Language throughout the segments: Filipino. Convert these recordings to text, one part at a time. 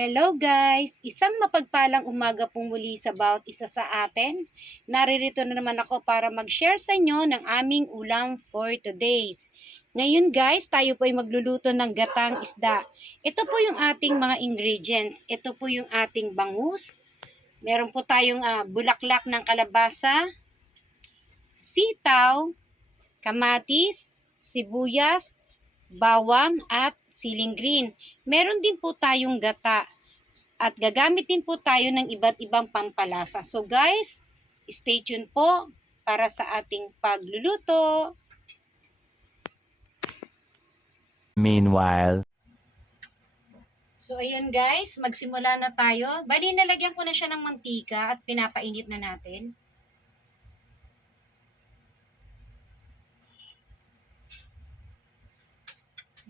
Hello guys! Isang mapagpalang umaga pong muli sa bawat isa sa atin. Naririto na naman ako para mag-share sa inyo ng aming ulam for today's. Ngayon guys, tayo po ay magluluto ng gatang isda. Ito po yung ating mga ingredients. Ito po yung ating bangus. Meron po tayong bulaklak ng kalabasa, sitaw, kamatis, sibuyas, bawang at siling green. Meron din po tayong gata at gagamit din po tayo ng iba't ibang pampalasa. So guys, stay tuned po para sa ating pagluluto. Meanwhile, So ayan guys, magsimula na tayo. Bali, nalagyan ko na siya ng mantika at pinapainit na natin.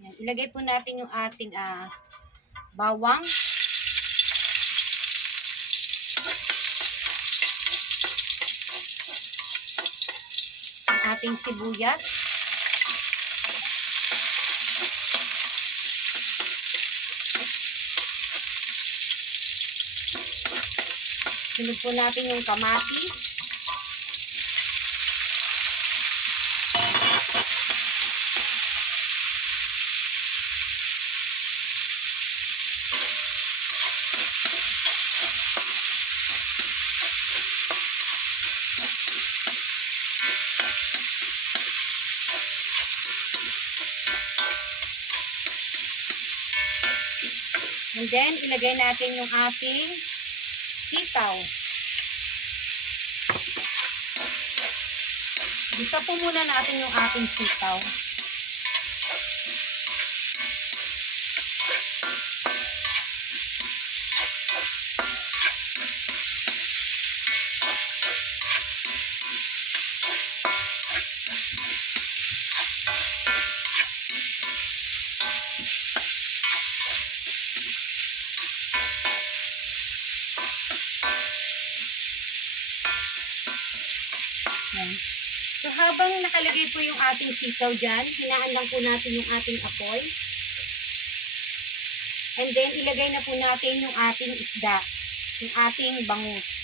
Ayan, ilagay po natin yung ating bawang. Ang ating sibuyas. Sunod po natin yung kamatis. And then, ilagay natin yung ating sitaw. Gisa po muna natin yung ating sitaw. Yan. So, habang nakalagay po yung ating sitaw dyan, hinaan lang po natin yung ating apoy. And then, ilagay na po natin yung ating isda, yung ating bangus.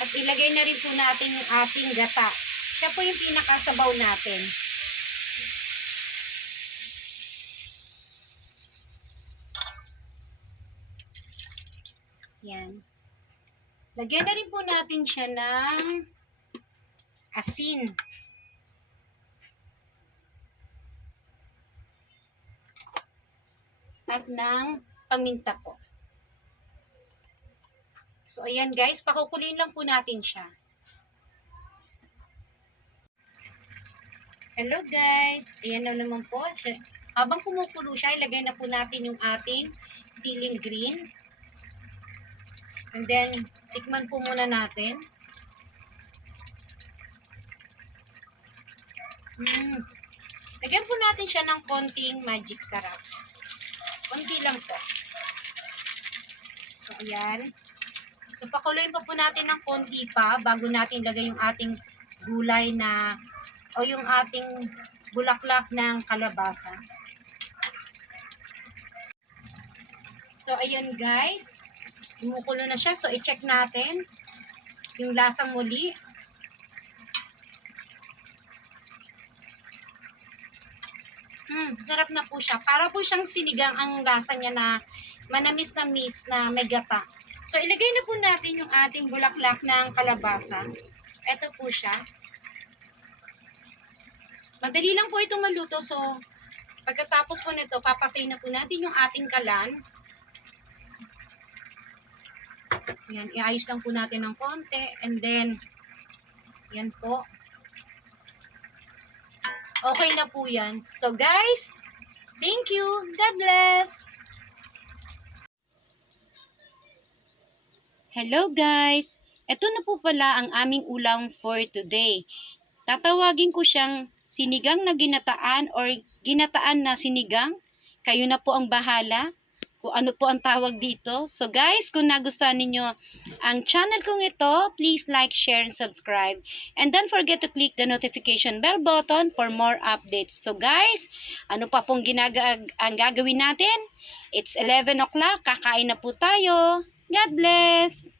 At ilagay na rin po natin yung ating gata. Siya po yung pinakasabaw natin. Yan. Lagyan na rin po natin siya ng asin. At ng paminta po. So, ayan guys, pakukulin lang po natin siya. Hello guys, ayan na naman po. Habang kumukulo siya, ilagay na po natin yung ating siling green. And then, tikman po muna natin. Lagyan po natin siya ng konting magic sarap. Konti lang po. So, ayan. So, pakuloyin pa po natin ng konti pa bago natin lagay yung ating gulay na o yung ating bulaklak ng kalabasa. So, ayan guys. Kumukulo na siya. So, i-check natin yung lasang muli. Sarap na po siya. Para po siyang sinigang ang lasa niya na manamis-namis na may gata. So, ilagay na po natin yung ating bulaklak ng kalabasa. Ito po siya. Madali lang po itong maluto. So, pagkatapos po nito, papatay na po natin yung ating kalan. Yan, iayos lang po natin ng konti. And then, yan po. Okay na po yan. So, guys, thank you. God bless. Hello guys! Ito na po pala ang aming ulam for today. Tatawagin ko siyang sinigang na ginataan or ginataan na sinigang. Kayo na po ang bahala kung ano po ang tawag dito. So guys, kung nagustuhan ninyo ang channel kong ito, please like, share, and subscribe. And don't forget to click the notification bell button for more updates. So guys, ano pa pong ang gagawin natin? It's 11 o'clock, kakain na po tayo. God bless!